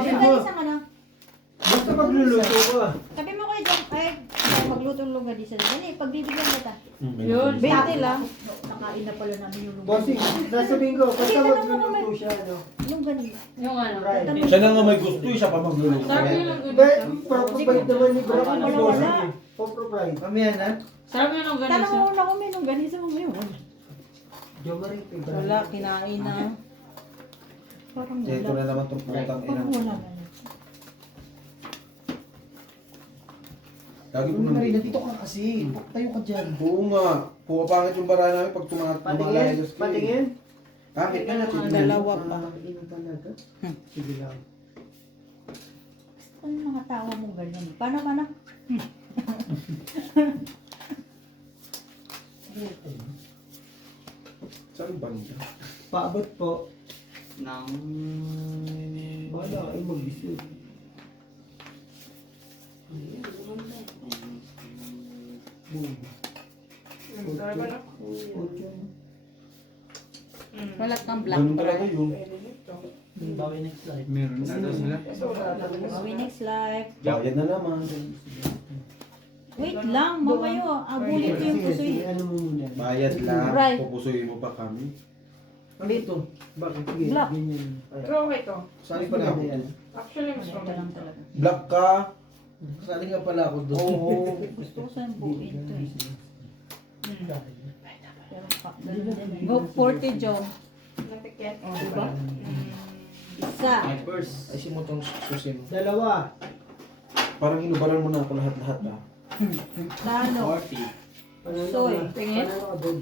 Longganisa ka na. Basta magluluto ka. Sabi mo kayo dyan, ay, maglutong longganisa. Yan eh, pagbibigyan mo ta. Yun, 20 lang. Nakain na pala namin yung Bossing, longganisa. sasabihin ko, basta Kasi tanong mo magluluto naman. siya, ano. Longganisa. Yung ano. Right. Siya na nga may gusto, siya pa magluluto. Sarap yung longganisa. But, proprovide naman ni Bro. Wala, Ni wala. Bossing eh. Proprovide. Mamaya na. Sarap yung Tanong longganisa. mo na kung may longganisa mo ngayon. Jo Marie, Wala, kinain na. Parang Ito wala. na naman itong putang ina. Parang wala na. Lagi ko Ano nang... Marie, nandito ka kasi. Tayo ka dyan. Oo nga. Pumapangit yung bara namin pag Patingin? tumalayos. Patingin? Pangit na natin. Ang dalawa pa. Patingin talaga. Sige lang. Ano yung mga tao mo ganyan? Paano ka na? Saan banda? Paabot po. Nang... Wala, ay mag-isip. Boom. Wala kang black Ganun talaga bread. yun. Meron na daw sila. Bawi next life. Bayad na naman. Wait lang, mamayo. Abulin ko yung pusoy. Sige, ano mo muna? Bayad lang. Right. Pupusuin mo pa kami. Ano ito? Bakit? Sige, Black. ganyan. Okay to. Sali pa na ako. Actually, mas Ito maganda. lang talaga. Black ka. Sali nga pala ako doon. Oo. Gusto ko saan buuin ito eh. Pero ganun din eh. Go 40 John. Natikit. Oh, diba? Isa. My purse. Ay, si mo itong susin. Dalawa. Parang hinubaran mo na ako lahat-lahat ah. Talo. 40. Panalo Soy, ka. tingin. Panalo ka doon.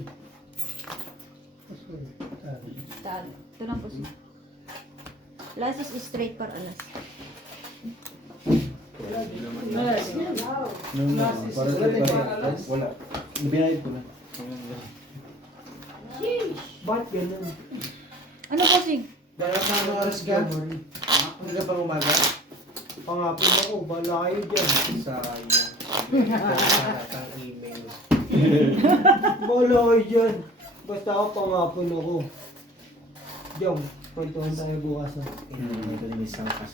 Talo. Ito lang pusoy. Last is straight para alas. Para sa wala. Binayad ko na. Ba't ganun? Ano posig? Dahil sa mga oras ka, hindi ka pang umaga. Pangapin ako, bala kayo dyan. Sayang. Ang email. Bala kayo dyan. Basta ako pangapin ako. Jom, kwentuhan tayo bukas na.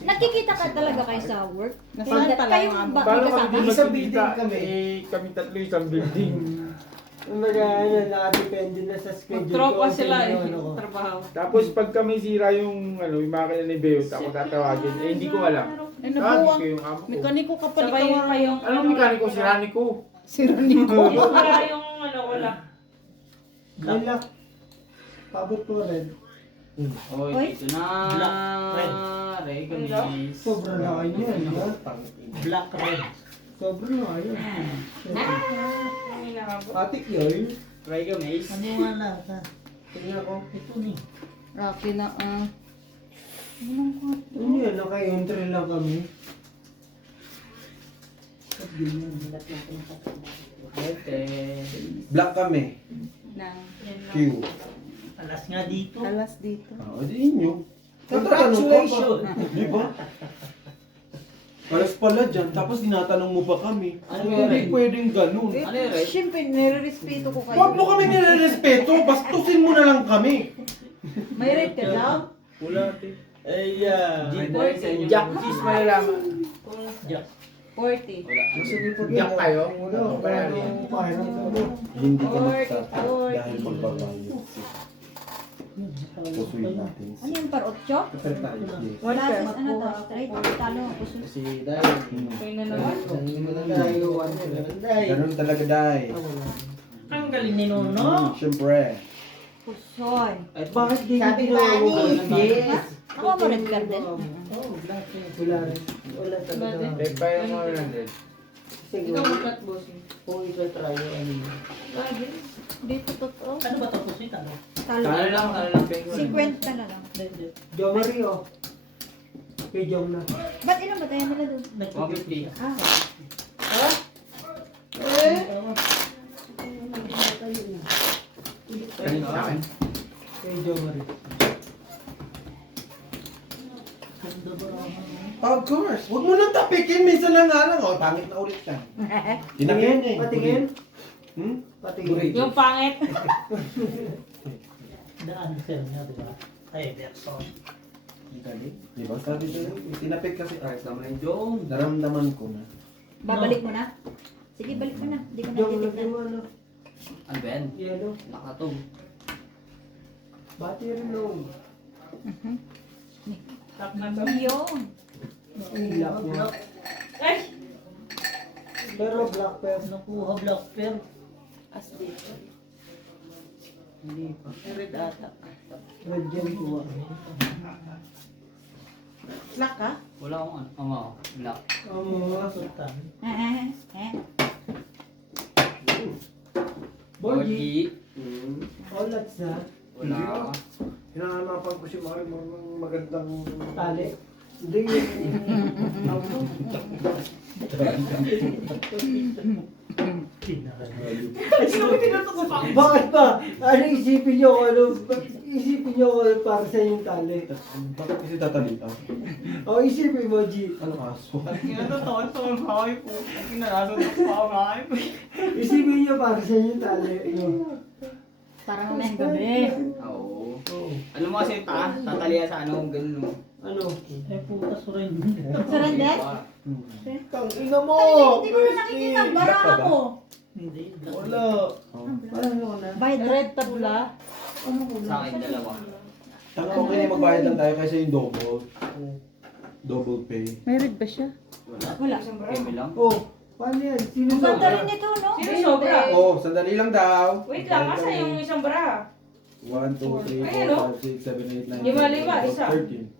Nakikita ka talaga kayo sa work? Nasaan Kaya- talaga kayo ang ba Paano may kami kasama? di Isang magkikita? building kami. Eh, kami tatlo isang building. Kumbaga, ano, nakadepende na sa schedule Magtropa ko. sila eh. Ano ko. Trabaho. Tapos pag kami sira yung yung makina ni Beot, ako tatawagin. Eh, hindi ko alam. Eh, Hindi nabuwang. ko yung amo ko. Mekaniko ka pa Sabay ikaw kayong... Anong mekaniko? Si Rani ko. Si Ronico. Wala yung wala. Ayun lang. Pabot ko rin. Hoy. ito na. Black red. Gamis. Sobrang laki niya, di ba? Black red. Sobrang laki niya. Atik yun. Try gamis. Ano nga lasa? Tingnan ko. Ito ni. Rocky na Ano yan, naka-entry lang kami. At ganyan. Ete. Black kami. ng Q. alas dito. Ah, di inyo. Congratulations! Di ba? Pares pala dyan, tapos tinatanong mo pa kami. Ano Hindi yun? pwedeng ganun. Ano yun, Red? Siyempre, nire-respeto ko kayo. Huwag mo kami nire-respeto, bastusin mo na lang kami. May red ka daw? Wala, te. Ay, Jack cheese malalaman. 40. Jack kayo? Wala, parang parang ano. Hindi ka magtata Or- dahil magbabayad. Pusuin natin. Ano yung par 8? Yes. Last is ano daw? Straight. Talo ang pusoy. Kasi dahil. Kayo na naman. Tayo, ano lang. Ganun talaga, Day. Ang galing ni Nono. Siyempre. Pusoy. At bakit di Sabi ko ba ni? Yes. Ako mo red card din. Wala rin. Wala talaga. Eh, pa yung 100. Sige, Ikaw magkat bossing. kung itra-try yung ano. Lagi. Dito totoo. Ano ba tapos nito? Talo. Talo lang, penguin. 50 na lang. Jo Marie, oh. Kay Jom na. Ba't ilan ba tayo nila doon? 150. Ah. Kanina sa akin. Kay Jo Marie. Of course. Huwag mo nang tapikin. Minsan lang nga lang. Oh, pangit na ulit ka. Tinapin eh. Patingin. Hmm? Patingin. Yung pangit. Daan sir niya, di ba? Ay, Berson. Di ba? Sabi ko, tinapik kasi. Kahit naman yung Jong. Naramdaman ko na. Babalik mo na? Sige, balik mo na. Hindi ko Jong, na lagyan mo ano. Ano ba yan? Yellow. Nakatog. Battery low. Yun. Ilak mo. Ay! Pero black pair. Nakuha black pair. As dito. Hindi pa. Red ata. Red gem kuha. Black ka? Wala akong ano. Black. Mga Sultan. Borgi. Hmm. All that's na. Wala. Hinahanapan ko si Mari ng magandang Tali. Hindi yun. Bakit ba? Ano isipin nyo kung ano? Isipin nyo kung ano para sa inyong tali. Bakit kasi tatalita? O isipin mo, G. Ano kaso? Isipin nyo para sa inyong tali. Parang mamayang gabi. Oo. Oh. Ano mo kasi tataliya sa ano, ganun mo. Ano? Eh puta surin. Surrender? Tang ina mo! Hindi ko na nakikita ang baraka ko. Hindi. Wala. Parang ano na? By red tabla. Sa akin dalawa. Tanga, okay na magbayad lang tayo kasi yung double. Double pay. May red ba siya? Wala. Kemi lang. Oh, paano yan? Sino Ang ganda sobra? rin nito, no? Sino sobra? Oh, sandali lang daw. Wait lang, asa yung isang bra? 1, 2, 3, Ayan, oh. 4, 5, 6, 7, 8, 9, Lima, lima, isa. 13.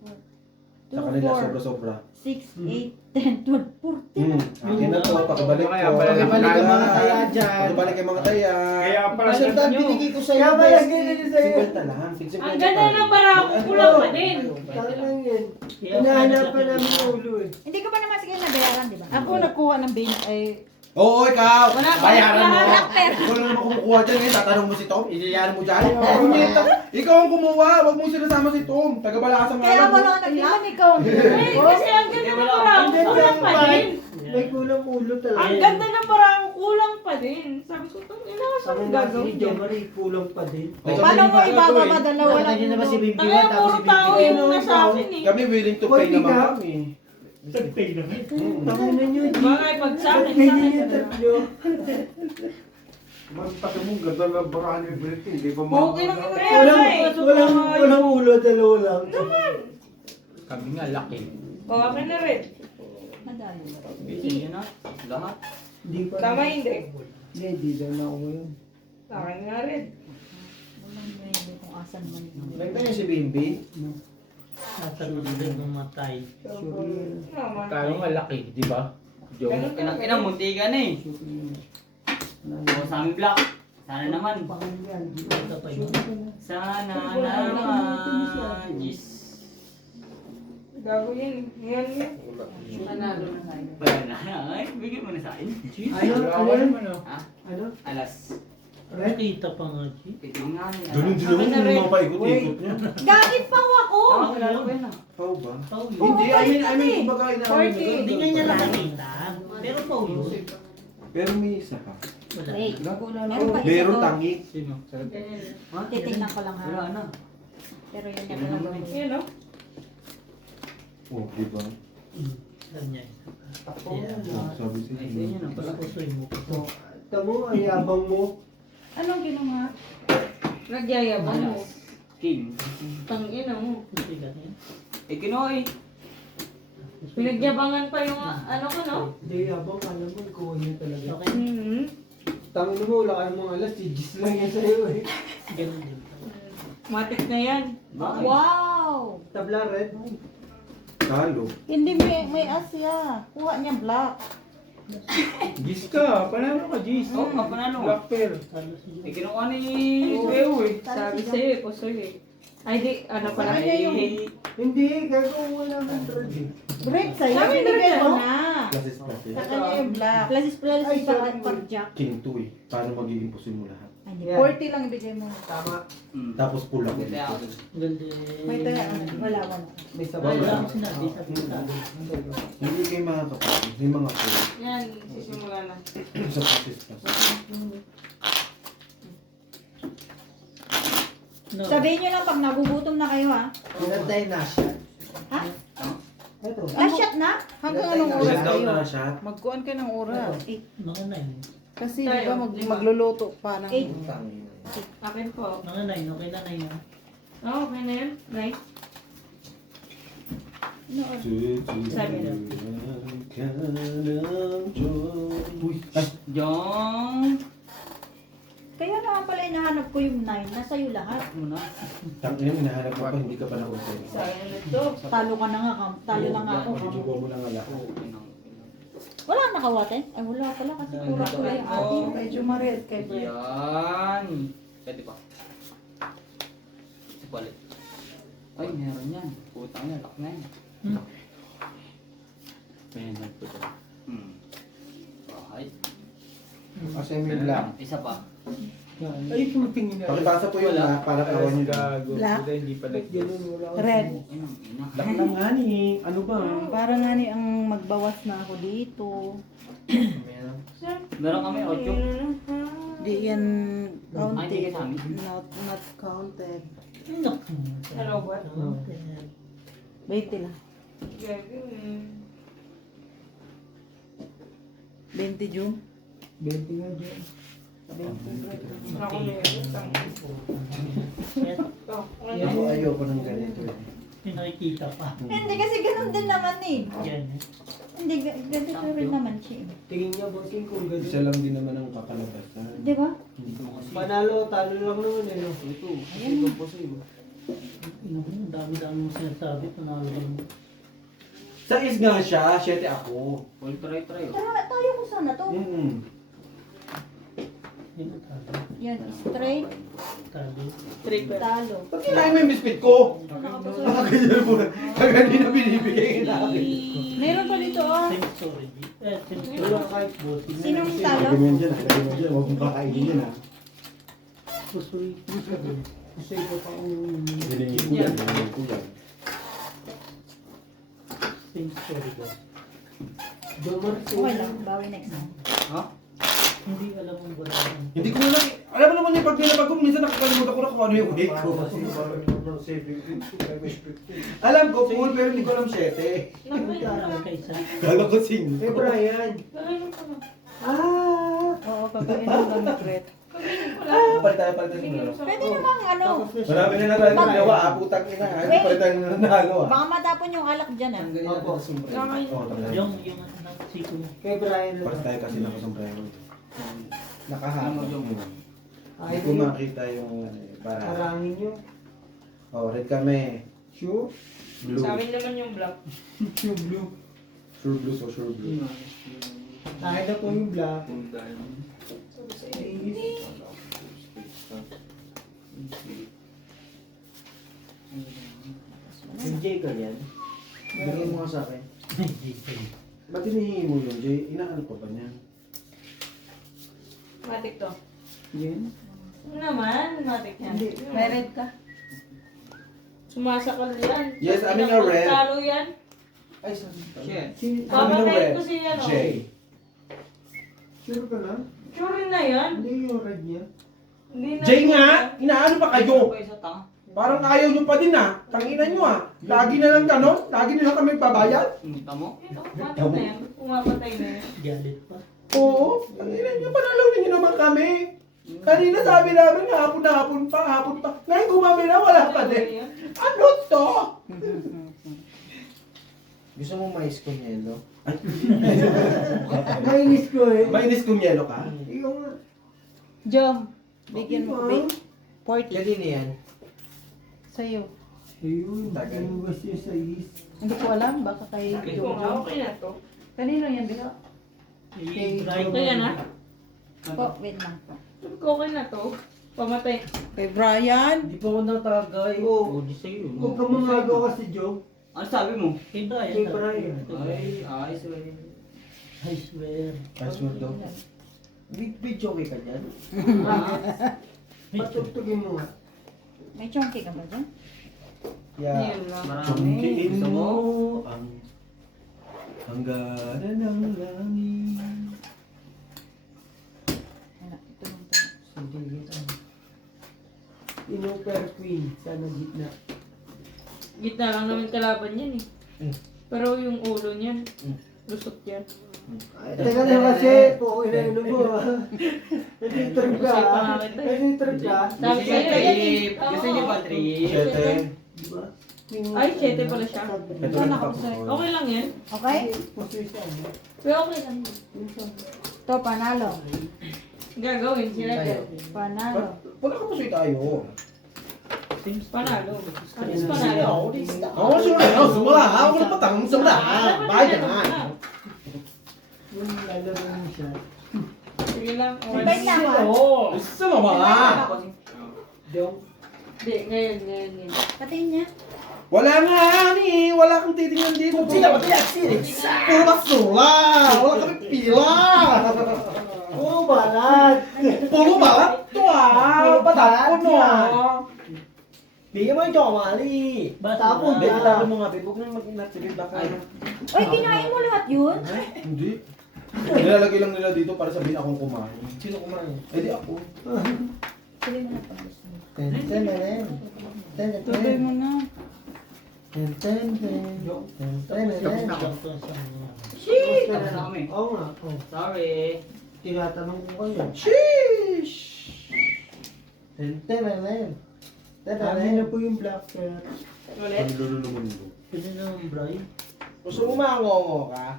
Sa kanila, sobra-sobra. 6, 8, 10, 12, 14. Akin na to, pakibalik Kaya ko. pala Pakibalik ang mga taya dyan. Pakibalik ang mga taya. Kaya pala Sultan, nyo. binigay ko sa'yo. Kaya pala ganyan sa'yo. 50 lang. 50 Ang ganda ng bra ko, kulang pa din. Tangan yan. Hinahanapan namin yung ulo eh. Hindi ko pa naman sige nabayaran, di ba? Ako nagkuha ng bin ay Oo, ikaw! Wala pa Bayaran mo! lahat. Ikaw na naman kumukuha dyan eh. Tatanong mo si Tom, iliyaran mo dyan. Hindi, ikaw ang kumuha. Huwag mong sinasama si Tom. Taga-balasa nga kaya lang. wala ka nagliman ikaw. Ay, kasi ang ganda ng bra ko, kulang pa din. May kulang ulo talaga. Ang ganda ng bra ko, kulang pa din. Sabi ko, ina Sabi saan nga si gagawin John dyan? Marie, kulang pa din. Paano mo ibababa dalawa lang? Nakita niyo na ba si Bimpi Kaya tapos puro si tao Bimpi? yung nasa akin eh. Kami willing to pay Konti naman ka? kami. Tagpay naman. Tangan na nyo, G. Bagay pag sa akin, Ganyan sa yung akin. tatlo. Mas pati mo, ganda ng barahan yung Britain. Hindi pa Okay lang yung Walang ulo, dalawa lang. Kami nga laki. O, akin na rin. Madali. Busy nyo na. Lahat. Hindi pa. Tama hindi. Hindi daw na ako ngayon. Akin nga rin. Walang nuwebe kung asan man. Nagta niya si Bimbi. Nasa lulubig ng matay. Sure yan. Tama. Tayo nga laki, di ba? Jong. Ganun Inang munti ka na eh. Sure yan. O sa aming black. Sana naman. Pangalan yan. Ito pa yun. Sana naman. Yes. Gago yun. Yan yun. Panalo na tayo. Wala na. Ay, bigyan mo na sa akin. Ano? Ano yan? Ha? Ano? Alas. Red? Nakita pa nga, G. Titingnan. Ganun din naman yung mga paikot-ikot niya. Gagit pa ako! Ah, kilala ko yan ah. How ba? Pau yun. Hindi, I mean, kumbaga inaamin na Hindi nga niya nakakita. Pero Pau yun. Pero may isa ka. Wala. Wait. Wala Meron pa isa Meron to. tangi. Sino? Ha? Titignan ko lang Wala ha. na. Pero yun na lang gawin. Yan o. Oh, di ba? Ganyan. Oh, sabi si Ay, sa inyo na pala. Pusoy mo. Tamo, ang yabang mo. Anong ginawa? Nagyayabang mo. Alas. King. Tangina mo. Pusoy ka niya. Eh, kinuha eh. Pinagyabangan pa yung ano ko, no? Hindi, yabang. Alam mo, ikuha niya talaga. Okay. Mm-hmm. Tangin mo, wala ka namang alas. Si Gis lang yan sa'yo eh. Ganun din. Matik na yan. Bakit? Wow! Tabla red. Talo. Hindi may asya. Kuha niya black. Gis ka. Panalo ka, Gis. Oh, panalo. Black pair. Talo si Eh, kinuha ni Ew eh. Sabi sa'yo, pusoy eh. Ay, di, ano pala? Sa kanya yung Hindi, gagawin namin red eh. red sa'yo. Sabi na Binigay rin, ko no? na. Classes pa siya. Sa kanya yung black. Plus is Ay, sorry. pag jack. King 2 eh. Paano magiging pusin mo lahat? Ay, hindi. Yeah. 40 lang ibigay mo. Tama. Tapos pula. Ganda ako. Ganda. May tayo, wala. May Wala sabay lang lang. sinabi sa puta. Hindi kayo makakapagod. May mga po. Yan, sisimula na. Sa classes pa. No. Sabihin nyo lang pag nagugutom na kayo ha. Pinatay na siya. Ha? Ito. Ah, shot na? Hanggang anong oras Shut down kayo? na siya. Magkuhan kayo ng oras. Mga 9. Kasi di ba magluluto pa ng... 8. Akin po. Mga 9, okay na 9 yan. Oh, okay na yun. Nice. Yung... Kaya naman pala hinahanap ko yung 9. Nasa iyo lahat. Tangin, hinahanap mo pa, hindi ka pa nakutin. Sayang ulit to. Talo ka na nga. Talo na nga ako. Medyo mo na nga lang. Wala nakawaten? Ay wala pala kasi pura ko lang yung ating. Medyo ma-red kay Brett. Yan. Pwede pa. Isa palit. Ay, meron yan. Putang yan, lock na yan. Penal po ito. Okay. Kasi may black. Isa pa. Ay, puting ina. Pakipasa po yung black para kawan nyo. Gago. Black? Sila hindi pala. Ganun, wala ko. Red. Ay, nang ina. Black lang nga ni. Ano ba? Parang nga ni ang magbawas na ako dito. Meron kami 8. Di yan Ay, hindi counted. ka sa amin. Not counted. Hello, what? 20 lang. Gagawin. 20 June. 20 nga dyan. Ako meron. Ako ayoko ng ganito eh. Pinakikita pa. Hindi kasi ganun din naman eh. Yan. Hindi, ganito rin naman siya eh. Tingin niya, bossing, kung gano'n. Isa lang din naman ang kakalabasan. Di ba? Panalo, talo lang naman eh. No? Ito. Ito po sa'yo. Ang dami-dami mo sinasabi. Panalo ka mo. Sa is nga siya, 7 ako. Full try. Tara, tayo ko sana to. Yan ang talo. Yan, straight, Talo. Triple. talo. Ba't kailangan mo yung misfit ko? Nakapasok. Nakaganyan mo. Kaganina binibigay na akin. Meron pa dito oh. Same story. Same story. Wala kahit Bossing. Sinong talo? Lagyan mo yan dyan, lagyan mo dyan. Huwag mong kakainin yan ha. Pusoy. Pusoy ko pa ang... Diningin ko yan, diningin ko yan. Same story ko. Domar, Okay lang, bawi next time. Ha? Hindi alam mo ba na Hindi ko lang, alam mo naman yung pag nilabag ko, minsan nakakalimutan ko na kung ano yung weight ko. Alam ko, full, pero hindi ko alam 7. Nakakita ka isa. Kala ko 5. Eh, Brian. Oo, kakainin lang ni Brett. Palitan mo na. Pwede namang ano, Marami na natin nagawa, putang ina. Hindi palitan mo na nagawa. baka matapon yung alak dyan ah. Opo. Oo, tanggalin. Yung siko mo. Kay Brian na Paras tayo kasi nakasombrero. Nakahapon. Ay, Hindi ko makita yung ano eh, para. Arangin nyo. Oh, red kami. Sure? Blue. Sa amin naman yung black. Sure blue. Sure blue, so sure blue. Kahit na po yung black. Yung J ka yan? Bigay mo nga sa akin. Ba't hinihingi mo yun, Jay? Inaano pa ba niya? Matik to. Yan. Ano naman? Matik yan. May red ka? Sumasakal yan. Yes, amin nga red. Talo yan. Ay, sorry. Shit. Sino? Papatayin ko siya no. J. Sure ka na? Sure na yan. Hindi yung red niya. Hindi na. J nga! Inaano pa kayo? Pa isa tanga. Parang ayaw nyo pa din ah. Tanginan nyo ah. Lagi na lang ganon. Lagi na lang kami babayad. Kita mo? Ito, matik na yan. Pumapatay na yan. Galit pa. Oo. Tanginan nyo. Panalawin nyo naman kami. Kanina sabi namin hapon pa. Ngayon gumami na wala pa din. Ano to? Gusto mo mais con yelo? Mainis ko eh. Mainis kung yelo ka? Ikaw nga. Jom, bigyan mo. Ikaw. 40 Kanina yan. sa'yo. Ayun, tagas niya sa is. Hindi ko alam, baka kay Kung Jom. okay na to. Kanino yan, Bika? Okay na? Po, wait lang po. Sabi ko okay na to. Pamatay. Kay Brian. Hindi pa ako natagay. Oo. Di sa'yo. Huwag ka mamagaw kasi, Joe. Ano sabi mo? Kay Kay Brian. Ay, ayos rin. I swear. Password daw. Video okay ka dyan? Patugtugin mo nga. May chonky ka ba dyan? Yeah. Yun lang. Marami. Chungkiin Gusto mo? mo ang hangganan ng langit. Wala, tulong to. Inuper queen sa gitna. Gitna lang naman kalaban yan eh. Pero yung ulo niyan, lusot yan. Ay, teka na kasi, po ina mo. Natitrip ka. Kasi pangakit eh. Natitrip ka. Sabi Gusto sa'yo niya yan eh. trip. Gusto niya ba trip? Siyete. Diba? Ay, 7 pala siya. Ito rin ako. Okay lang yan. Okay? Pero okay lang. To, panalo. Gagawin sila dyan. Panalo. Pagkakapusoy tayo. Panalo. Alis panalo. Ako sumula. Sumula. Ako na patang. Sumula. Bayan na. Yung lalaro mo siya. Sige lang. Sabay na ako. Gusto mo ba? Diyong. Hindi, ngayon. Patingin niya. Wala nga, Ani. Wala kang titingnan dito. Sila ba tiyak? Puro basura. Wala kami pila. Puro balat. Puro balat to ah. Patapon mo ah. Bigyan mo yung chomali. Tapon Hindi, na. patapon mo nga. Babe, huwag na mag-inactivate. Baka Oy, kinain mo lahat yun? Hindi. Nilalagay lang nila dito para sabihin akong kumain. sino kumain? Eh di ako. Sige mo na pag gusto mo. Tuloy mo na. Shit! Tapos na kami. Oo nga. Oh. Sorry. Tinatanong ko kayo. Sheesh! Amin na po yung black cat. Ulit. Pwede naman, Bray. Gusto mo mangongo ka?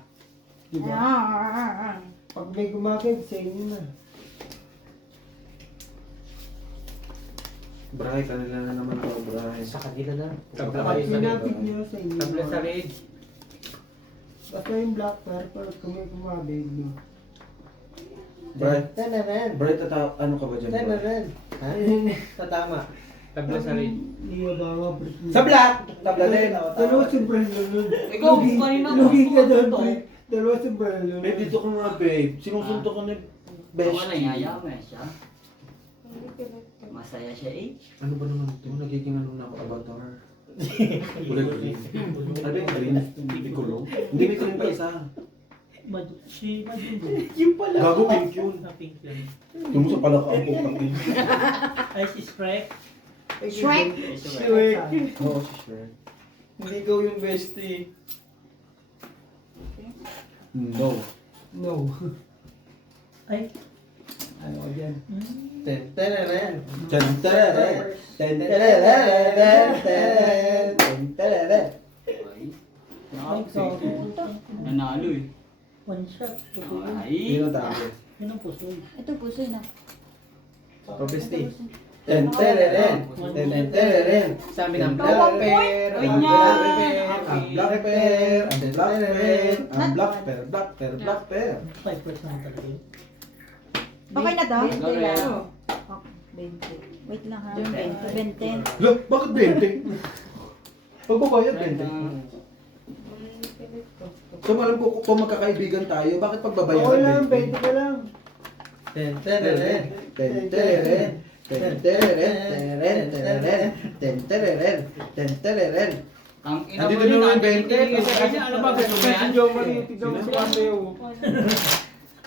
Diba? Ah. Pag may gumagay, sa inyo na. Brahe, kanila na naman to, Brahe. Sa kanila na. Tabla Pag kayo sa sinapit niyo sa inyo. Tabla sa red. Basta yung black cat, pag may gumagay, blue. Brahe, Tananan. Brahe, ano ka ba dyan? Brahe? Tananan. Ha? Tatama. Tabla sa red. Hindi ba nga, Britney? Sa black! Tabla din. Dalawa si Brandon nun. Ikaw, kanina mo. Lugi ka doon, to. Brit. Dalawa si Brandon. Babe, dito ka nga, babe. Sinusunto ko na Baka best. nangyayaman siya. Masaya siya eh. Ano ba naman ito? Nagiging ano na ako, avatar. Kulay green. Ano ba yung green? Hindi kulong. Hindi, may green pa isa. Si Madundo. Yung pala. Gago, pink yun. Na pink yan. Yung sa pala ka ang putang yun. Ay, si Sprek. Shrek. Shrek. Oo, si Shrek. Hindi ikaw yung bestie. No. No. Ay. Ano ka dyan? Tananan. Tantara. Tananan. Nanalo eh. One shot. Ay. Yun ang tama. Yun ang pusoy. Ito puso na. Bestie. Tananan. Sa amin ang black bear. Uy, Ang niya. black bear. Ang black bear. Ang black bear. Black bear. Black bear. 5% talaga yun. Okay na to? 20 lang. Oh, 20. Wait lang ha. 20. Look, bakit 20? Pagbabayad 20. So, alam ko kung magkakaibigan tayo, bakit Oo pagbabayaran lang, 20 ka lang. Ang ina Nandito mo na yun, yung 20. Kasi ano ba gusto mo yan? Si Jomari, tignan mo si Mateo.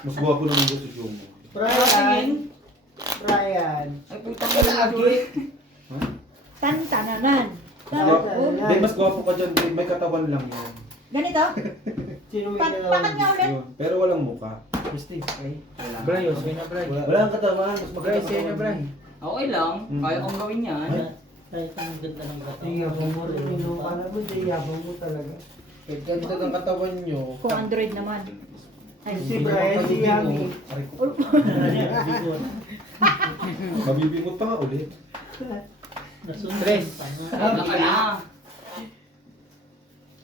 Mas guwapo naman ko si Jomo. Brian. Brian. Ay, putang ina mo. Tan-tananan. Hindi, mas guwapo ka dyan, babe. May katawan lang yan. Ganito? Sino may Bakit dalawa? nga ulit? Yun. Pero walang muka. Bestie. Bray, okay na Bray. Wala ang katawan. Mas Bray, sa'yo na Bray. Okay lang. Kaya kong gawin yan. Kahit ang ganda ng katawan. Ay, yabang mo rin. Ino ka na mo, yabang mo talaga. Ganda ng katawan nyo. Kung Android naman. Ay, Si Brian, si Yami. Mabibingot pa nga ulit. Nasunod pa nga. Ano ka na?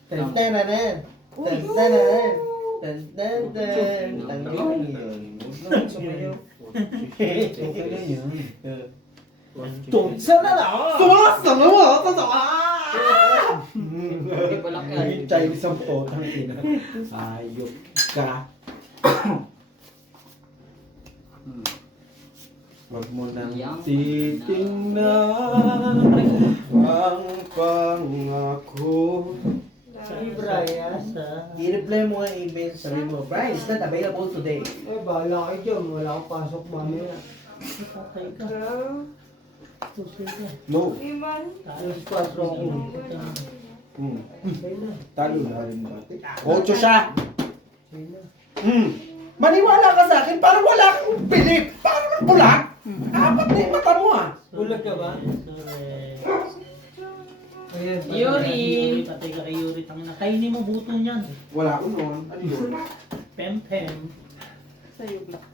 Tananan. Tananan. Tananan. Tanggalin yun. Huwag naman sumayaw. Okay na yan. Sana na! Sumasama mo! Tatawa! Hindi pa lang yan. Yung Chinese ang potang ina. Ayok ka. Wag mo nang titingnan ang pangako. Si Brian. I-reply mo ang email. Sabi mo, Brian is not available today. Eh, bahala kayo dyan. Wala akong pasok mamaya. Patay ka. Pusoy ka. No. Alas 4 ako. Okay na. Talo na rin dati. 8 siya. Okay na. Maniwala ka sa akin, parang wala kang bilib. Parang ng pula. Apat na yung mata mo ah. Bulag ka ba? Sorry. Ayan. Yuri. Patay ka kay Yuri. Tangina. Kainin mo buto niyan. Wala ko noon. Ano yun? Pem-pem. Sa'yo, black.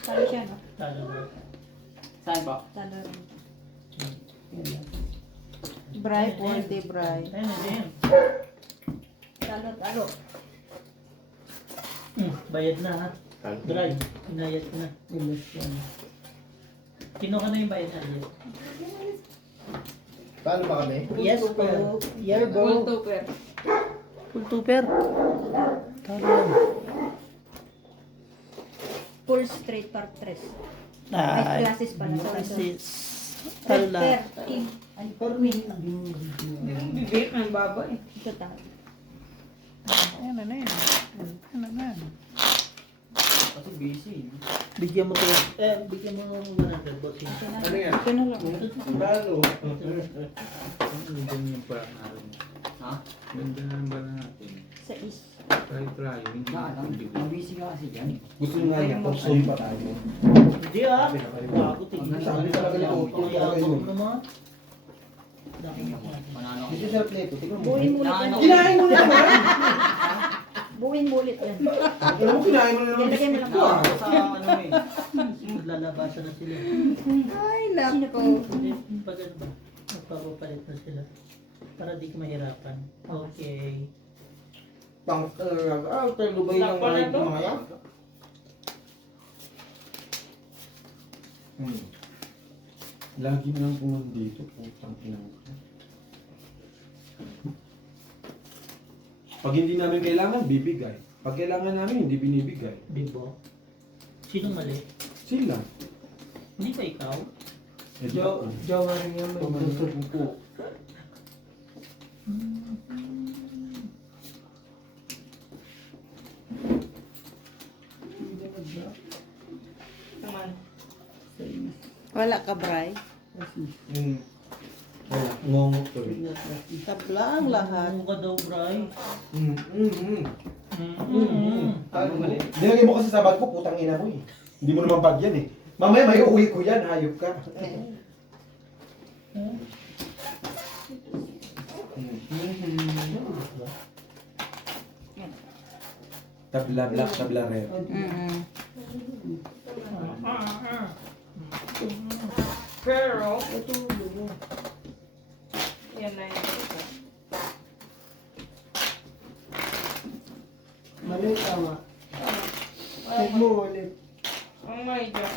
Talo siya, no? Talo na. Saan ba? Talo rin. Bray, pwede, Bray. Ayun na din. Talo. Bayad na ha. Bray, inayad ko na. Kinuha na yung bayad na. Talo ba kami? Yes, bro. Yeah, Full bro. topper. Full tuper. Talo yan. Full straight par 3. May Ay, glasses pala. Sorry. sis. Talo lang. King. Ano, queen. Bibig ang baba eh. Ito talo. Ayan na yan. Ayan na yan. Kasi busy. Bigyan mo ko. Bigyan mo ng 100 boss yun. Ito na. Ano yan? Ito na lang. Talo. Ganda yung parang araw. Ha? Ganda naman ba natin? Sa is. Try. Hindi Na, alam. Ang busy ka kasi dyan. Gusto nga niya, pagsuhin pa tayo. Hindi ah. Bago tingin. Sabi talaga ni Opo, talaga yun. naman. Manalo ko. Dito sa plate, tingnan mo. Buuin mo ulit yan. Kinain mo na naman! Buuin mo ulit yan. Alam mo, kinain mo na naman. Lalagay mo lang. Ito ah. Sa ano eh. Lalabasan na sila. Ay, Sino po? Hindi, pag ano ba? Magpapapalit na sila. Para di ka mahirapan. Okay. Talo ba yung mga ito mga yan? Lagi na lang kung nandito. Putang ina mo. Pag hindi namin kailangan, bibigay. Pag kailangan namin, hindi binibigay. Bibo. Sinong mali? Sila. Hindi ba ikaw? Eh, Jowa rin yan. May gusto. po. Naman. wala ka, Bray. Wala, ngongok to eh. Tabla ang lahat. Ano ka daw, Bray? Talo mali. Nilagay mo kasi sa bag ko, putang ina mo eh. Hindi mo naman bag yan eh. Mamaya may uwi ko yan, hayop ka. Tabla black, tabla red. Pero, yan na yun. Mali, tama. Check mo ulit. Oh my God.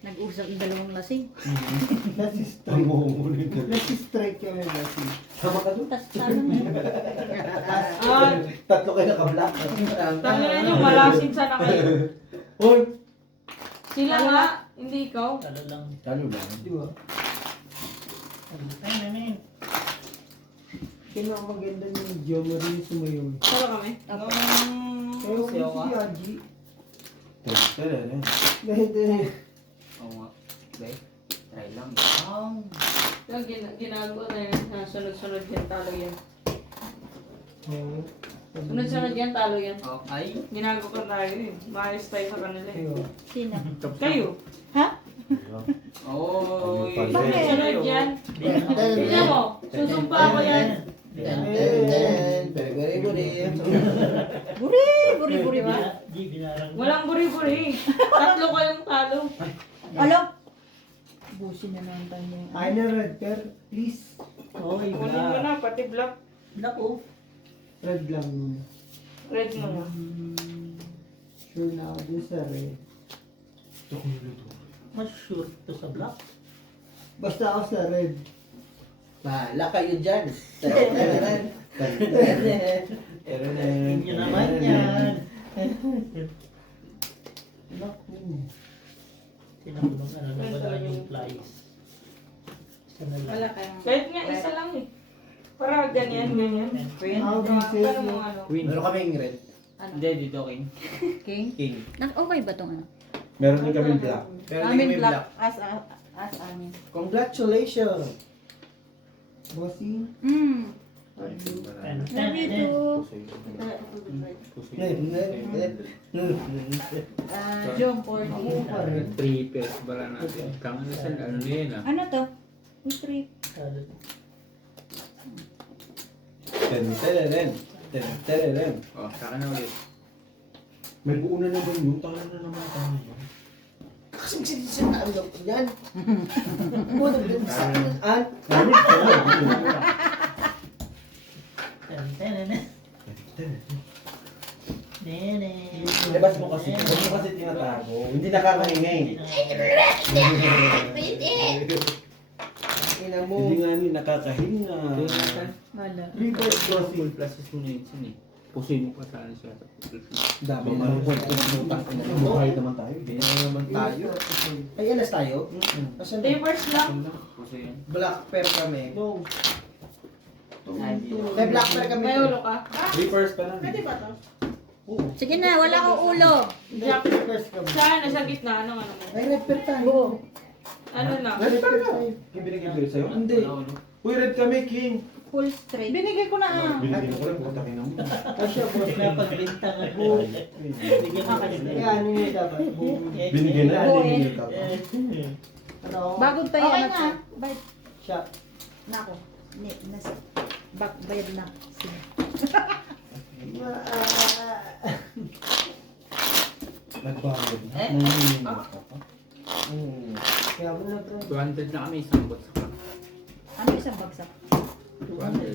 Nag-usap ng dalawang lasing. Ang muhumunin ka. Nasi-strike kami kasi. Tama ka doon. Tapos talo mo. Ah, Tatlo kayo naka-black. tanginan nyo, malasing sana kayo. Hoy! Sila nga, hindi ikaw. Talo lang. Talo lang. Di ba? Ay, namin. Pinakamaganda ni Jowa rin sumayaw. Talo kami. Pero si Haji. Tara. Dahil Oo nga. Bay. Try lang. Yung ginagawa na yun, sunod-sunod yan, talo yan. Sunod-sunod yan, talo yan. Okay. Ginagawa ko tayo eh. Maayos tayo sa kanila eh. Sino? Kayo. Oh, Bakit? Sunod yan. Tignan mo, susumpa ko yan. Buri ba? Di, binarang. Walang buri-buri. Tatlo kayong talo. Alo? Busin na naman tayo yung... I na red pair, please. Oy, Kunin mo black. na, pati black. Black oh. Red lang muna. Red mo na. Sure na ako dun sa red. Mas sure to sa black. Basta ako sa red. Bahala kayo dyan. Inyo naman yan. Naku. Tinabulong ano na wala yung flies. Isa na lang. Wala kayong... Kahit nga isa lang eh. Para ganyan. How do you say Para it? mga ano. Meron kaming red. Hindi, dito king. King? King. Okay ba itong ano? Meron din kami black. Pero Amin may black. As amin. Congratulations! Bossing. Love you too. Jom 40. Trippers bala natin. Kang ano na yun ah. Ano to? Yung trip. Ten. Oh, saka na ulit. May buo na naman yun. Tala na naman tayo. Kasi sinasabi lang ko yan. Muna ba yung saan? Labas mo kasi. Huwag mo kasi tinatago. Hindi nakakahingay. Ina mo. Hindi nga ni nakakahinga. Wala. Reverse crossing. Full process mo na yun sin eh. Pusin mo pa sana siya sa full process. Dami naman kwento ng utang. Buhay naman tayo. Hindi na naman tayo. Ay, alas tayo? Asan na? Tapers lang. Pusin yan. Black pair kami. No. May black pair kami. May ulo ka. Reverse pa lang. Pwede ba to? Sige na, wala akong ulo. Jack. Reverse kami. Saan? Nasa gitna. Anong ano mo? Ay, red pair tayo. Ano na? Red pa ka. Yung binigay sa'yo? Hindi. Uy, red kami, King. Full straight. Binigay ko na ah. Binigay ko rin. Putakin na mo. Ay, siya, boss. Napagbintangan ko. Bigyan ka kanina. Kaya ano yung dapat? Binigay na. Oo, Binigay ka. Ano? Bagong tayo Okay na na. Bayad Siya. na ako. Nasa. Bayad na. Sige. Nagbayad. Kaya mo na ito. 200 na kami isang bot sa ka. Ano isang bagsak? 200.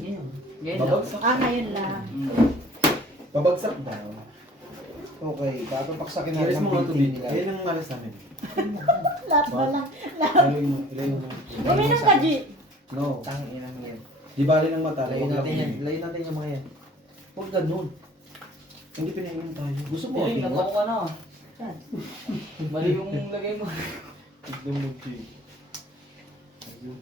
Ngayon lang. Babagsak. Ngayon lang. Babagsak daw. Okay, papapaksakin Alis natin mo ang nga ito binti dito. nila. Ayun ang alis namin. Lahat na lang. Ilayo mo. Uminom ka, G. No. Tang inang yan. Di bali ng mata. Layo natin yan. Layo natin yung mga yan. Huwag ganun. Hindi pinahingin tayo. Gusto mo? Hindi, Hindi natawa ka na. Mali yung lagay mo. Tignan mo, Jay. Yung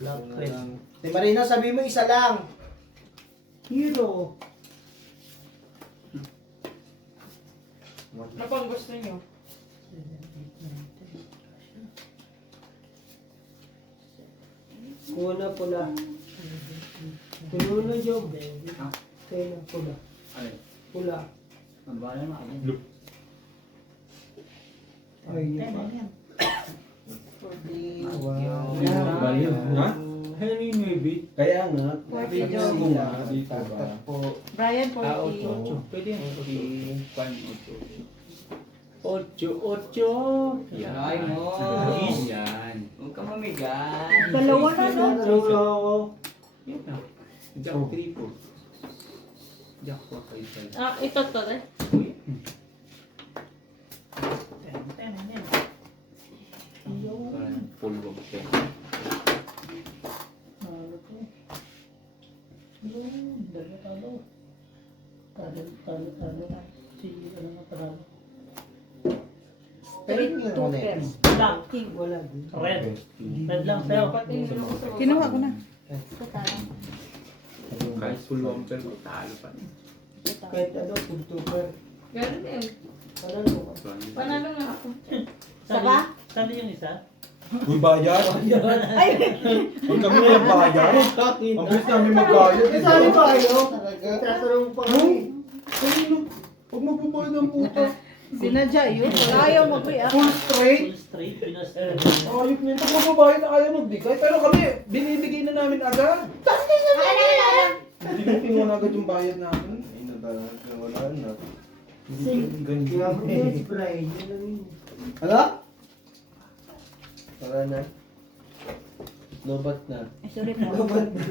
black crest. Si Marina, sabi mo isa lang. Hero. Ano pang gusto nyo? Kuna pula. Puno na job. Ha? Kaya na pula. Ano? Pula. Ang bala na ako. Ay, Yan. Bali yun. Ha? Ano yung maybe? Kaya nga. 40 Gusto job. mo nga. Dito ba? Brian, Ah, 40. 8. Pwede yan. 8. Ay mo. Yan. Huwag ka mamigas. Dalawa na, no? Ako. Yan na. Jack 3 po. Jack 4 kayo sa'yo. Ah, ito to eh. Full box siya. Talo. Si ano na talo. Street, Pero two hindi pairs. Black. King. Wala din. Red. Red lang sa'yo. Pati yung ulo ko sa baba. Kinuha ko na. Ito talo. Kahit full bumper mo, talo pa rin. Ito talo. Kahit ano, tuber. Ganun din. Panalo ka. Panalo nga ako. Saka? Saan yung isa? Uy, bayad. Huwag kami na yung bayad. Ang bilis namin magbayad. Eh, saan ba kayo? Tatanong mo pa kami. Kanino? Huwag magbabayad ng puta. Sinadya yun. Wala ayaw mag-react. Full straight. Full straight. Pinas. Ayop niya. Pag magbabayad na kayo magbigay. Pero kami, binibigay na namin agad. Hindi mo kinuha na agad yung bayad namin. Ay, nadala. Wala na. Hindi Kaya mo yan, si Brian. Yun lang yun. Ano? Wala na. Lobat na. Ay, sorry po. Laban na.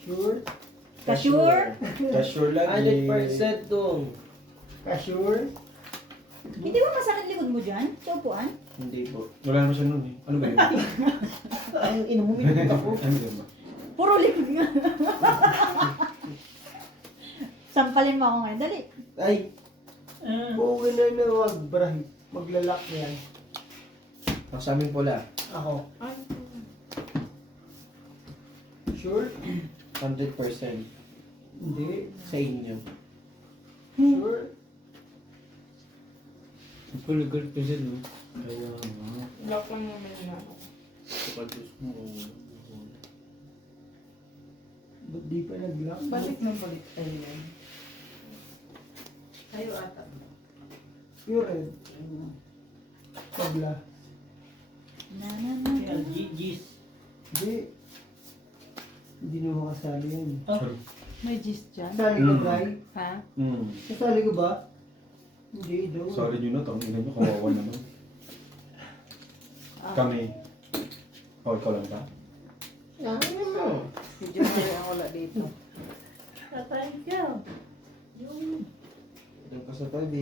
Sure? Ka-sure? Sure lagi. 100% dong. Ka-sure? Hindi ba masakit likod mo dyan? Sa upuan? Hindi po. Wala naman siya nun eh. Ano ba yun? Ay, inumumin ako. Ano ba yun? Puro likod nga. Sampalin mo ako ngayon. Dali. Ay, puwi na wag, Brian. Maglalak na yan. Ang sa amin pula. Ako. Ay, Sure? 100% Hindi. sa inyo. Sure? Pulugal pa siya, no? Kaya nga. lock lang naman na ako. Kapag gusto mo, Ba't di pa nag-lock? Balik na balik. Ayun. Tayo ata. Yung red. Pabla. Kaya GG's. Hindi. Hindi na makasali yan. Oh, May gist dyan. Kasali ko, Guy? Ha? Kasali ko ba? Hindi daw. Sorry nyo na, tangina nyo, kawawa naman. Kami. Oh, ikaw lang ba? Si Jomari ang wala dito. tatayin ka. Yung... Doon ka sa tabi.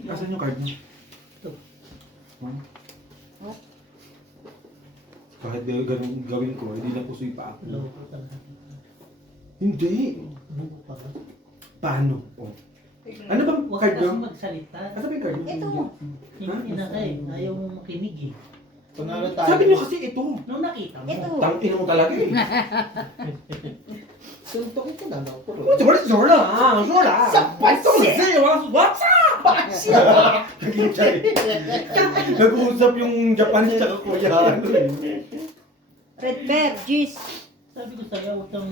Nasaan yung card niya? Hmm? Kahit gawin ko, hindi na pusoy pa ako. Loko talaga. Hindi! Buko pa ba? Paano? Oh. Ano bang Huwag card ka nyo? kasi magsalita. Asa ba yung card nyo? Ito. Hindi na kayo. Ayaw mo makinig eh. Panalo tayo. Sabi nyo kasi ito. Nung nakita mo. Ito. Tangin mo talaga eh. Suntok ko na lang. Oh, sure lang. Sapat ko kasi. What's up? Nag-uusap yung Japanese tsaka Koreano eh. Red bear, juice. Sabi ko sa'yo, huwag kang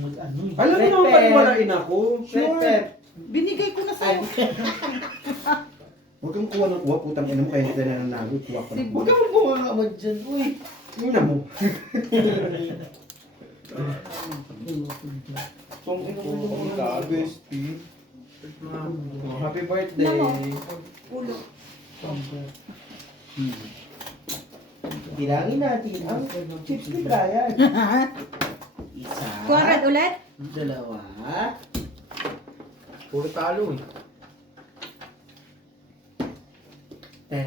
mag-ano eh. Alam mo naman paniwalain ako. Sure. Binigay ko na sa'yo. Huwag kang kuha ng kuha, putang ina mo kaya hindi tayo nananagot. Kuha ka ng Huwag kuha. kang bumangamad dyan. Uy. Ina mo. Kung ino mo ka, bestie. Oh, happy birthday. Ulo. Bilangin natin ang chips ni Brian. Isa. Kuha red ulit. Dalawa. Puro talo eh. Ten.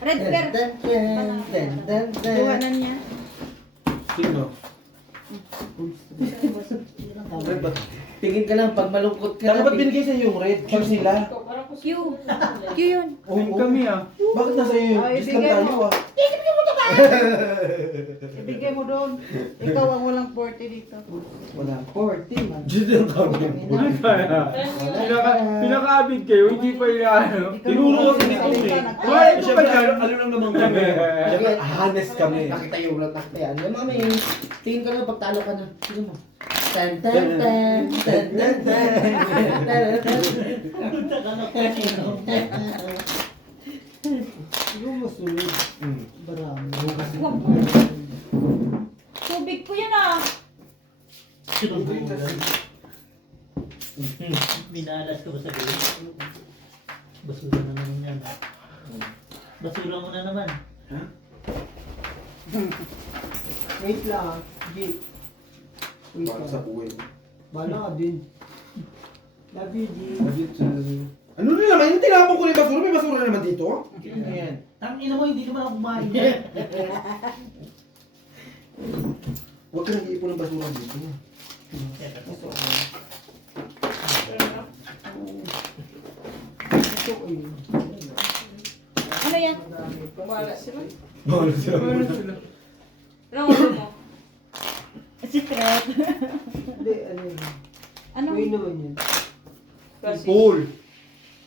Red bear. Iwanan niya. Sino? Tingin ka lang pag malungkot ka. Dapat binigay sa yung red. Q sila. Q. Q yun. Oh, Kami ah. Bakit nasa yung Ay, discount bigay tayo mo. ah? Ibigay mo doon. Ikaw ang walang 40 dito. Wala. 40 man. Diyos yung tawag yun. Pinaka-abid kayo, hindi pa inaano. Tinuro ko sa dito eh. Why? Ito ba Siyempre, dyan? ano lang naman kami. Siyempre, honest kami. Nakita yung ulat nakita yan. Yung mami, tingin ka lang pagtalo ka na. Sige mo. Tan. Yung masunod. Barami. Tubig ko yan ah. Minalas ka ba sa gawin? Basura na naman yan. Basura mo na naman. Wait lang. G. Wait Para sa lang. buhay. Bala ka din. Love you, G. Ano na naman? Yung tinapon ko na yung basura, may basura na naman dito. Ayan. Ang ina mo, hindi naman ako kumain. Huwag ka nag-iipon ng basura dito. Ito eh. Ano yan? Wala sila. Bawal sila. Ano mo? Secret. Hindi, ano yun. Ano? Uy naman yun. Pool.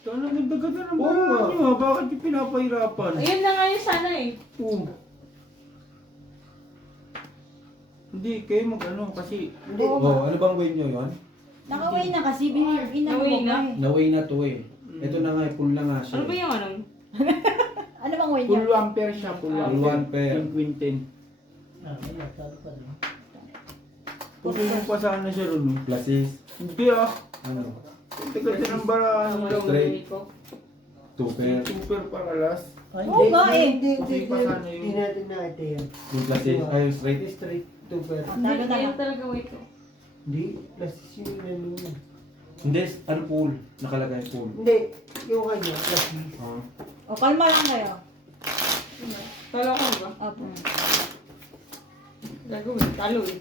Sana nagdagatan ng Oo bayan nga. nyo. Bakit yung pinapahirapan? Ayun na nga yung sana eh. Oo. Hindi, kayo mag-ano kasi Hindi. Oh, ano bang way nyo yun? Nakaway na kasi. Inano Naway mo na? ba eh. Na-way na to eh. Ito na nga, full na nga siya. Ano ba yung ano? Ano bang way full niya? ampere siya. Full Full ampere. ampere. Yung Quinten. Wala, talo pa rin. Tutulong pa sana siya ron. no? Plasis. Hindi ah. Ano? Tagal siya ng barahan lang. Straight. Tuper. Super paralas. Ay, Oo nga eh. Hindi, Kasi pa sana yun. Hindi natin natin. Yung plasis. Ay, yung straight. Straight to bed. Talo Hindi, na. ayun talaga wait ko. Hindi. Plus yung ano. Hindi, ano pool? Nakalagay pool. Hindi. Yung kanya. Plus Ah. O, kalma lang kayo. Talo ka ba? Opo. Gagawin, talo eh.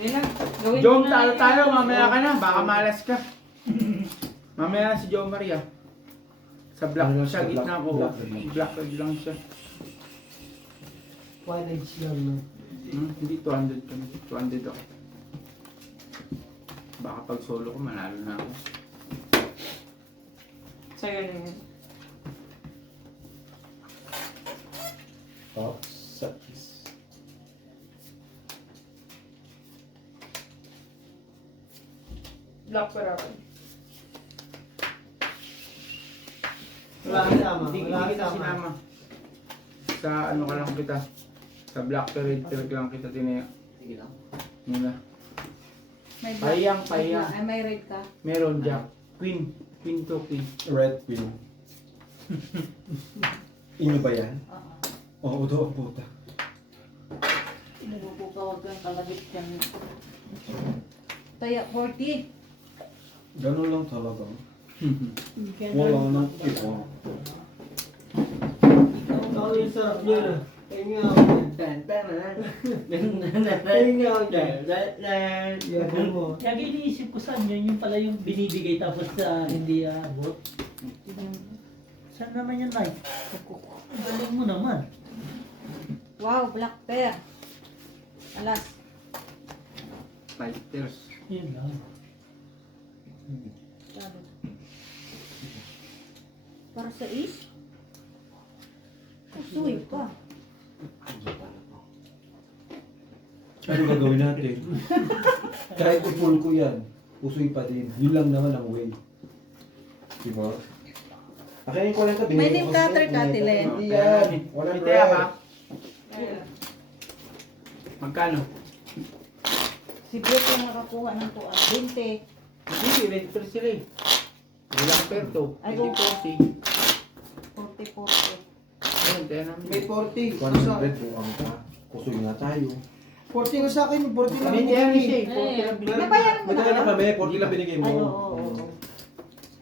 Yan na, gawin Jom, mo na talo yan. tayo. Mamaya ka na. Baka malas ka. Mamaya na si Jom Maria. Sa black Ano, siya. sa Gitna ko. black red. Black red lang siya. College lang no. Hindi 200 kami. 200 ako. Baka pag solo ko manalo na ako. Sa'yo na yan. Top size. Black Ferrari. Wala kasama. Hindi Wala kita kasama. sinama. Sa ano ka lang kita. Sa Black Parade lang kita tinaya. Sige lang. Muna. May black. Payang, payang. Ay, may red ka. Meron Jack. Queen. Queen to queen. Red Queen. Inyo ba yan? Oo. Oo, daw ang puta. Pinagpupukawag kang kalabit yan. Taya, 40. Ganun lang talaga. Wala nang iba. Ako yung sarap niya na. Tingnan ako dyan. Tingnan ako dyan. Yan mo. Kaya iniisip ko saan yun, yung pala yung binibigay tapos hindi aabot. Saan naman yan, Mike? Ang galing mo naman. Wow, black pear. Alas. Fighters. Yun lang. Sabi. Para sa is? Usuy pa. Ano gagawin natin? Kahit i-pull ko yan, usoy pa din. Yun lang naman ang way. Diba? Akin yung 40 May name cutter ka, Tilen. Hindi yan. Wala May taya ba? Magkano? Si Brooke yung nakakuha ng 20. Hindi, red pair sila eh. Black pair to. Ay, Hindi go. 40. 40. Ayun, taya namin. May 40. 100 po ang ka. Kusoy nga tayo. 40 nga sa akin. 40 lang. Kami taya ni siya eh. Ay, 40 lang binigay. Nabayaran mo May na tayo na kayo? kami, 40 lang binigay mo. Ay, oo.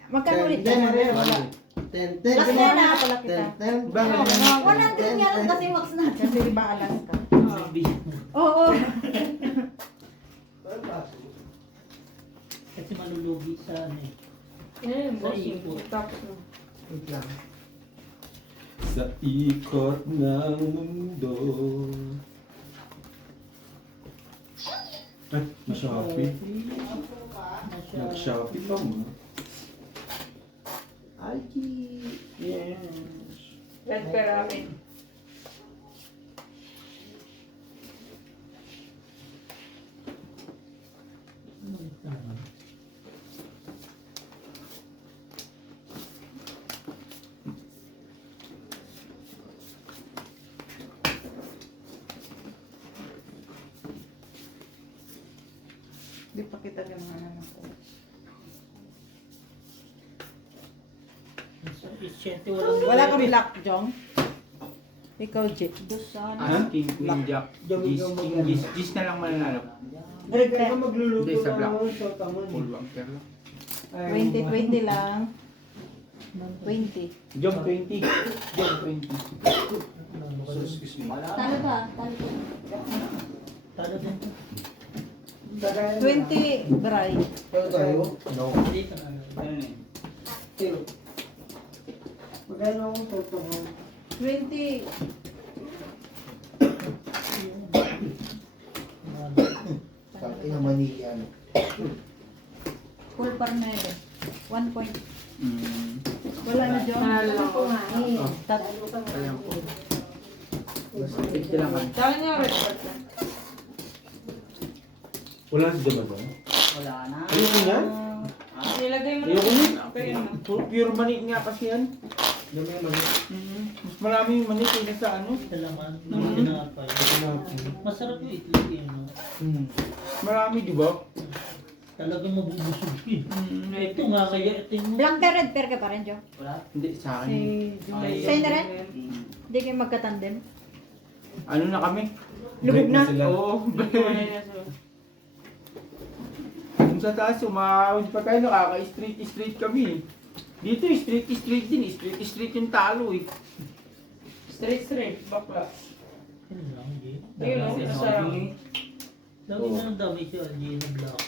Magkano ulit? Wala. 10. Last na na pala kita. 10. Bakit? 100 nga lang kasi max natin. Kasi di ba alas ka? Oo. Kasi malulugi sa ano eh. Ayun, Sa bossing. ipot. Tapos na. Wait lang. Sa ikot ng mundo. Ay, na-Shopee. Nag-Shopee pa mo. Yes. Red Ferrari. Di pa kita ganahan ako. Isyente walang Wala ka black, Jong? Ikaw, Jit. Dos sana. Ah, King, Queen, Jack. Gis, King, Gis. Gis na lang mananalo. Direk ka magluluto Hindi, sa ka black. naman sa tamon. Full one pair lang. 20 lang. 20. Jom 20. Jom 20. Talo ba? Talo ba? Talo din. 20 dry. Pero tayo. No. Dito na. Tiro. Magkano akong totoong? 20. Pati naman ni ano. Full parnero. 1 point. Wala na, Jong. Tatlo ka. Alam ko. 50 lang man. Saan nga red card na? Wala si Jamal ba? Wala na. Ayun yan? Nilagay mo na. Ayoko nun. Okay yun na. Pure manit nga kasi yan. Dami yung mali. Mas marami yung manit kaysa sa ano. Sa laman ng tinapay. Masarap yung itlog yun. No? Marami, di ba? Talagang mabubusog yun. Ito nga kaya ito yung... Black pear, red pear ka pa rin, Jo? Hindi, sa akin. Sa'yo na rin? Hindi kayo magkatandem? Ano na kami? Lubog na? Sila. Oo. Kung sa taas, umahawid pa tayo, nakaka-street kami. Dito, street din. Street yung talo eh. Straight. Bakla. Yun lang, hindi. Ayun o, masarap. Lagi na ang dami siya, hindi na black.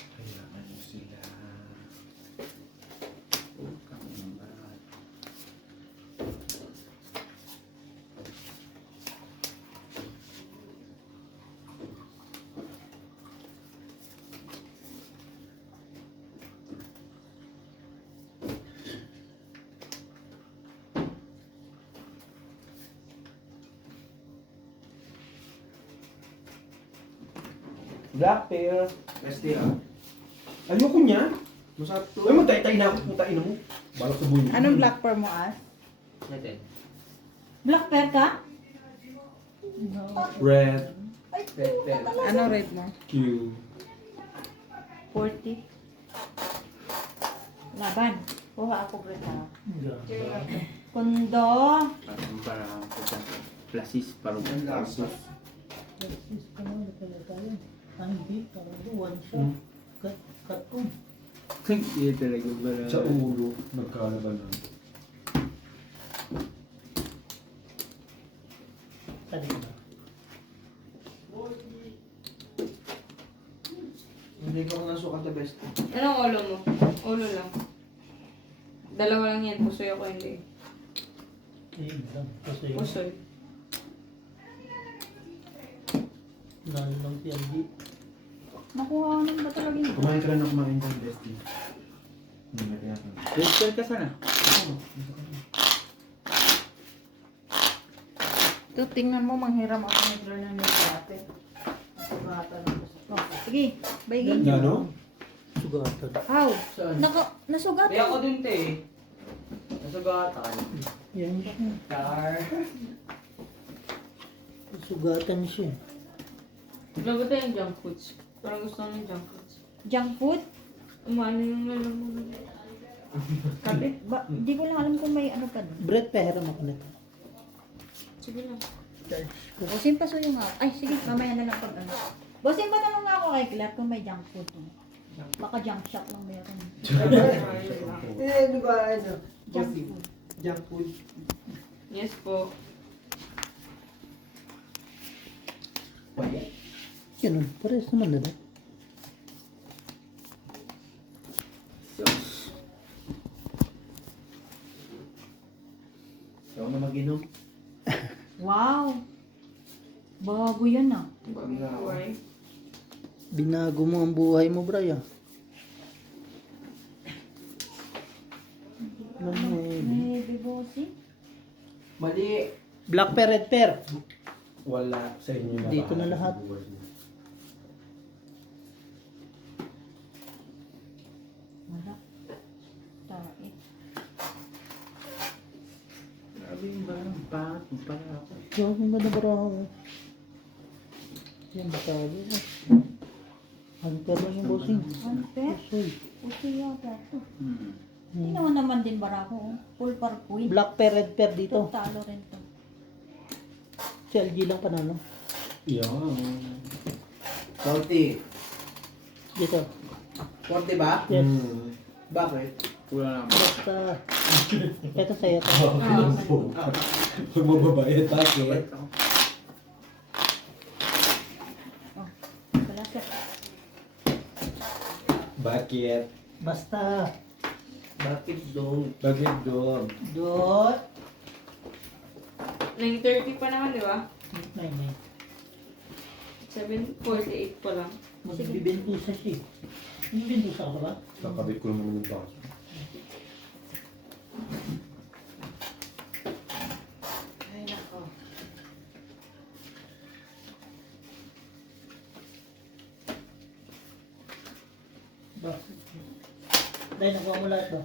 Black pear. Besti ah. Ayoko niya. Masarap to. Ay, magtay-tay na ako. Putain mo. Balak sa bunyi. Anong black pearl mo, As? Natin. Black pear ka? Red. Ano red mo? Q. 40. Laban. Kuha ako red ha. Kundo. Para plasis, parang plasis. One shot. Cut ko. Iya talaga para... Sa ulo, nagkalaban na. Sali na. Hindi ko nasukat na besti. Anong ulo mo? Ulo lang. Dalawa lang yan. Pusoy ako hindi. Ayun lang. Kasi Pusoy. nalo lang si Aldi. Nakuha naman ba talaga yun? Kumain ka lang na kumain ng besti. Hindi kaya ka. Red ka sana. Ito, tingnan mo, manghiram ako ng girl na may dati. Sugatan ako. Oh, sige. Baigin. Ano? Sugatan. How? Saan? Nasugat. Kaya ako din te. Nasugatan. Yan siya. Car. Sugatan siya. Lagot tayo yung junk foods. Parang gusto ko ng junk foods. Junk food? Umano yung lalamunan. Kapit. Hindi ko lang alam kung may ano ka doon. Bread pahiram ako nito. Sige lang. Bossing, pasuyo nga. Ay, sige. Mamaya na lang pag ano. Bossing, patanong nga ako kay Claire kung may junk food. No? Baka junk shop lang meron. Di ba ano? Junk food. Junk food. Yes po. Ganun. Pares naman na. Ikaw na mag-inom. Wow! Bago yan ah. Buhay. Binago mo ang buhay mo, Brian. Alam mo eh. Maybe bossing? Mali. Black pear, red pear. Wala sa inyo na. Dito na lahat. Wala. Tae. Grabe yung parang bakit mo para ako. Grabe ba na baraho? Yan, batalo. Hunter lang yung bossing. Unfair? Usoy. Puso yata ito. Hmm. Hindi naman din barako. Oh. Full par queen. Black pear, red pear dito. Talo rin to. Si LG lang panalo. Yan. 40. Dito. 40 ba? Yes. Hmm. Bakit? Wala naman. Basta. Ito sa'yo to. Huwag mababayad bakit? Wala siya. Bakit? Basta. Bakit dong? Bakit doon? Dot. 9:30 pa naman, di ba? 9. 7:48 pa lang. Magbibentusa siya. Magbibentusa ka ba? Kakabit ko naman yung baso. Ay, nako. Ba? Dahil nakuha mo lahat ba?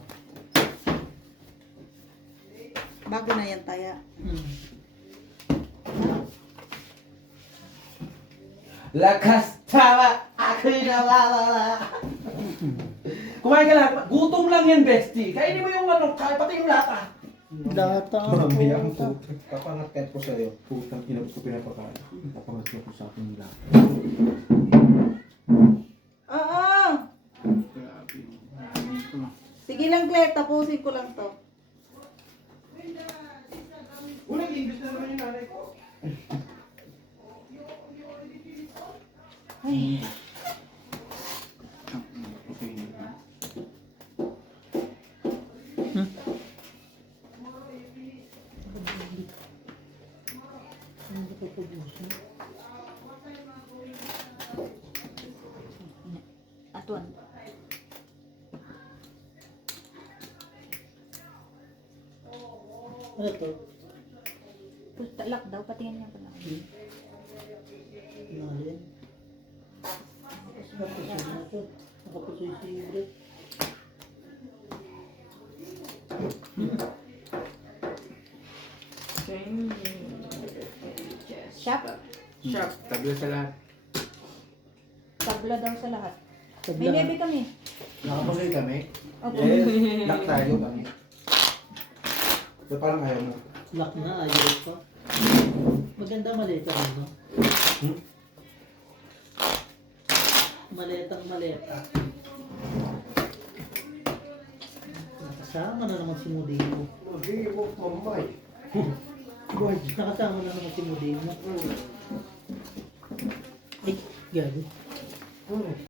Bago na yan, Taya. Lakas tawa, ako'y nawawala. Kumain ka lang. Gutom lang yan, bestie. Kainin mo yung ano, pati yung lata. Lata. Mamaya ang puta. puta. Kapangat ko sa'yo. Putang inabot ko pinapakain. Kapangat ko sa akin nila. Oo! Grabe yung... Sige lang, Claire. Tapusin ko lang to. Unang ibig na naman yung nanay ko. Okay na. Atuan. Ano to? Lock daw. Patingin niya pala. Nalin. Nakapusoy na ito. Nakapusoy si Brett. Shop. Shop, tabla sa lahat. Tabla daw sa lahat. Tabla. May nebe kami. Nakapagay kami. Opo. Lock tayo kami. So parang ayaw mo. Lock na, ayaw pa. Maganda maleta rin, no? Maletang maleta. Nakasama na naman si Mudimo. Hindi mo mamay. Nakasama na naman si Mudimo. Ay, gabi.